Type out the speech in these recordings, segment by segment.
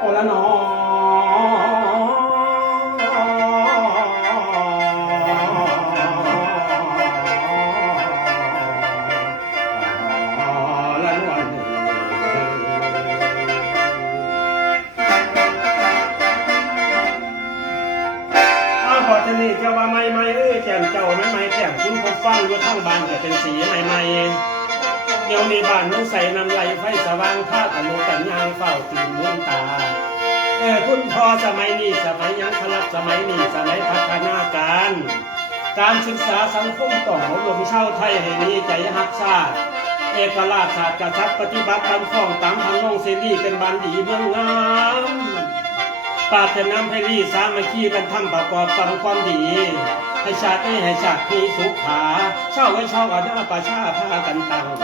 โอละนอนี่เจ้าวาไม่ไม่เอ้ยแจ่มเจ้าไม่ไม่แจ่คุณคนฟังอยู่ทั้งบานเกิเป็นสีไม่ไม่ เดี๋ยวมีบ้านน้องใส่น้ำไหลไฟสว่างท่าตะลุกันยางเฝ้าตีนเมืองตาเออคุณพ่อสมัยนี้สมัยยังขลับสมัยนี้สมัยพัฒนาการ การศึกษาสังคมต่อของลงเช่าไทยแห่งนี้ใจฮักชาติเอกราชศาสตร์กษัตริย์ปฏิบัติตามข้องตามทางน้องเซรีเป็นบันดีเมืองงามปาถนามให้รีสามัคคีกันทำประกอบตามความดี ให้ชาติให้ชาติที่สุขาเช่าไว้เช่าอันนั้นประชาพากันตั้งใจ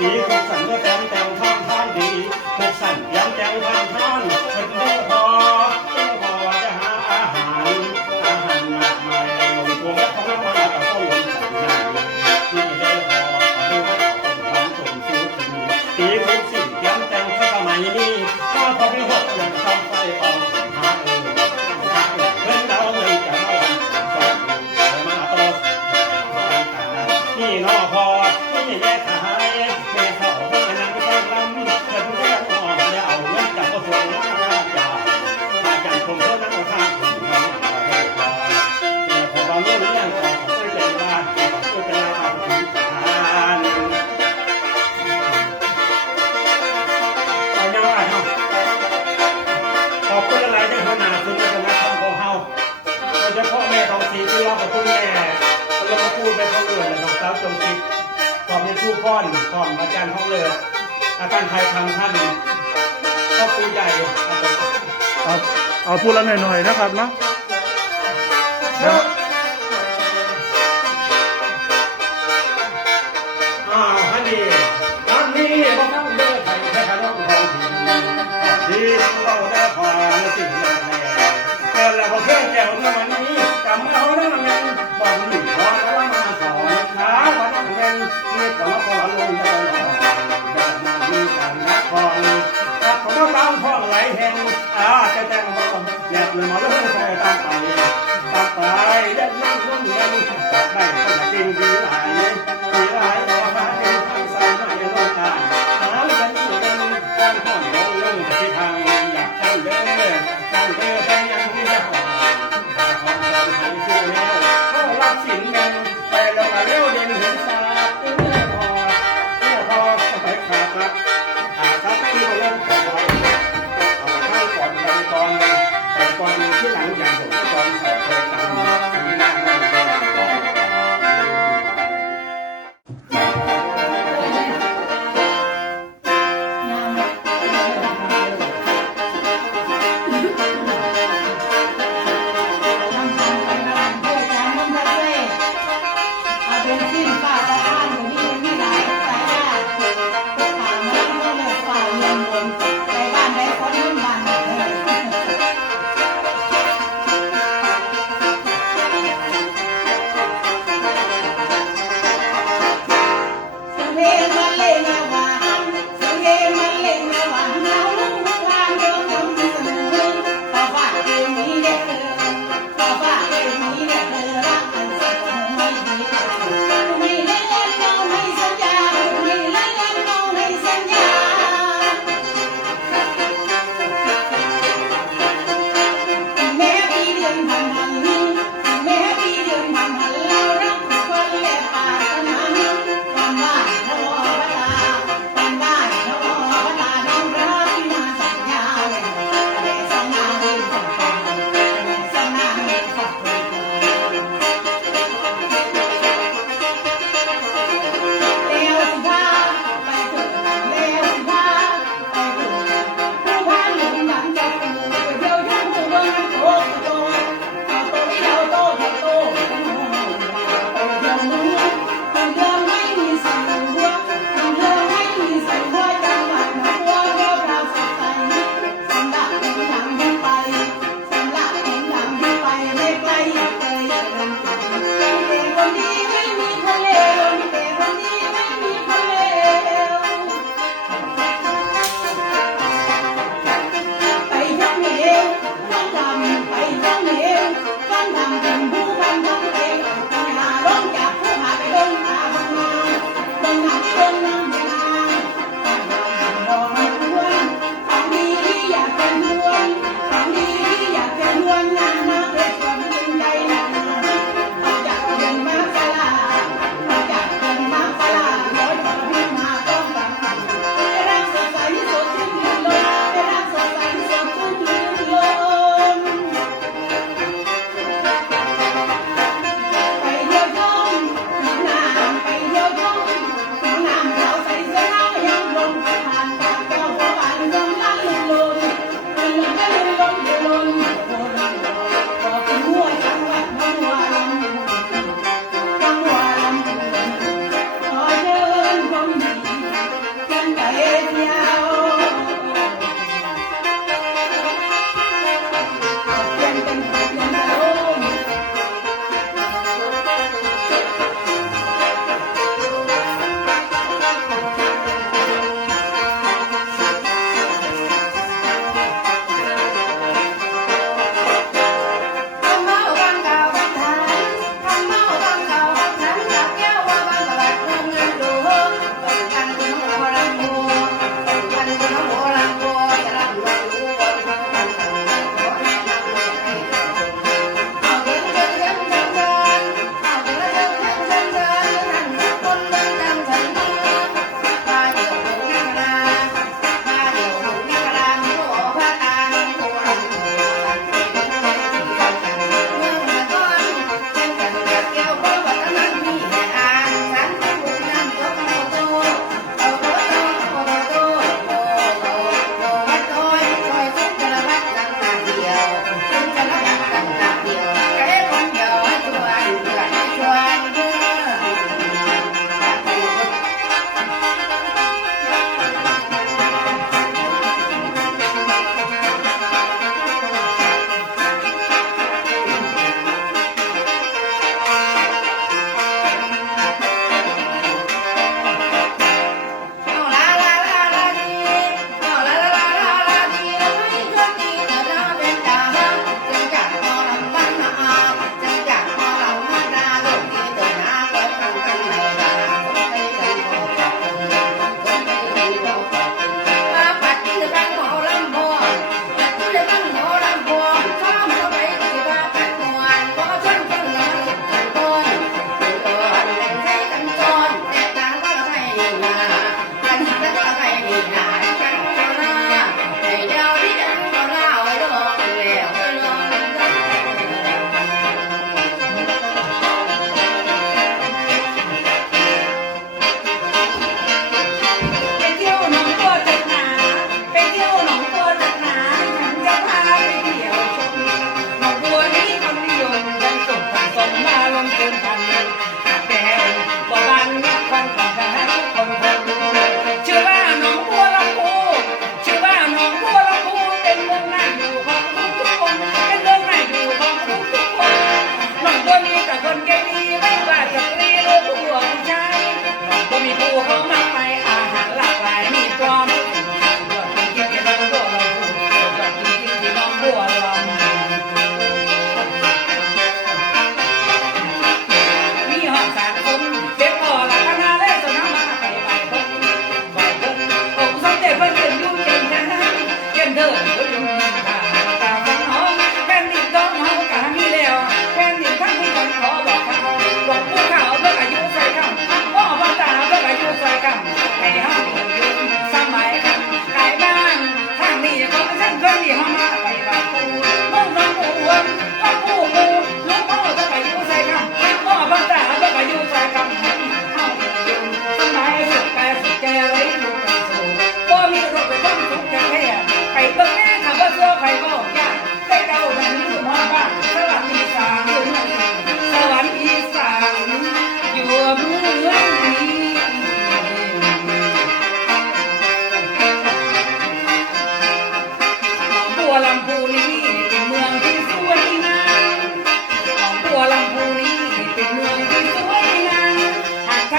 ดีขันสั่นเมื่อแตงแตงทานทานดีขันสั่นยังแตงทานทานคนเมื่พอ กิด อาการย์ไทยทำท่านก็ปูใหญ่เอาเอาพูดละหน่อยหน่อยนะครับนเนาะอ้าวฮันนี่ฮันนี่มาทำเลือดไทยแค่ขนงของทีที่เราได้ผ่านสิ่งนั้นแต่เราเครื่องแก้วเมื่อวันนี้กำเอานั้นมันบอกอยู่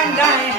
I'm dying.